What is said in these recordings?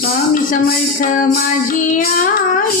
स्वामी समर्थ माझी आई.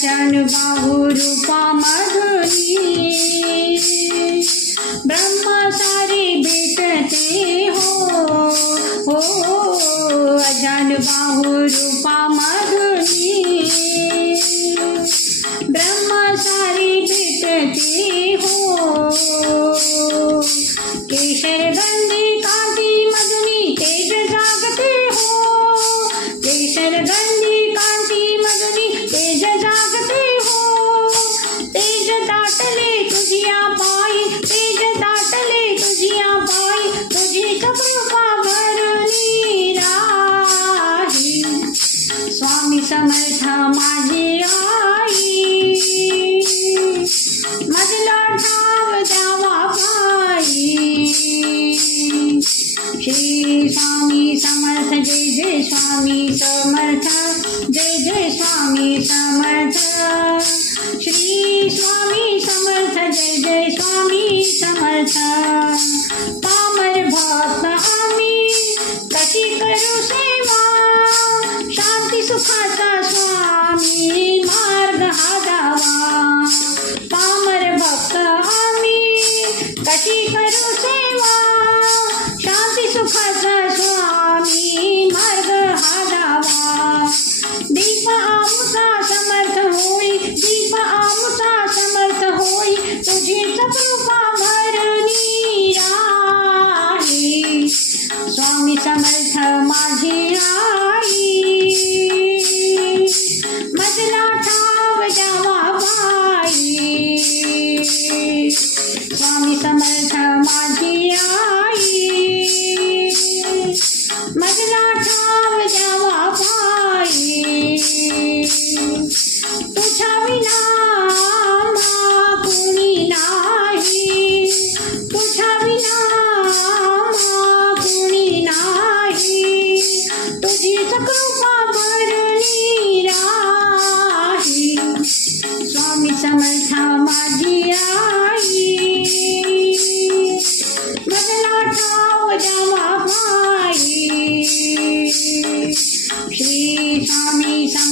वचन बाहु रूपा मधुरी ब्रह्मचारी बिकते हो। ओ अजन बाहु रूपा मधुरी ब्रह्म समर्था माझे आई मजला पाई श्री स्वामी समर्थ जय जय स्वामी समर्थ जय जय स्वामी समर्थ श्री स्वामी समर्थ, जय जय स्वामी समर्थ।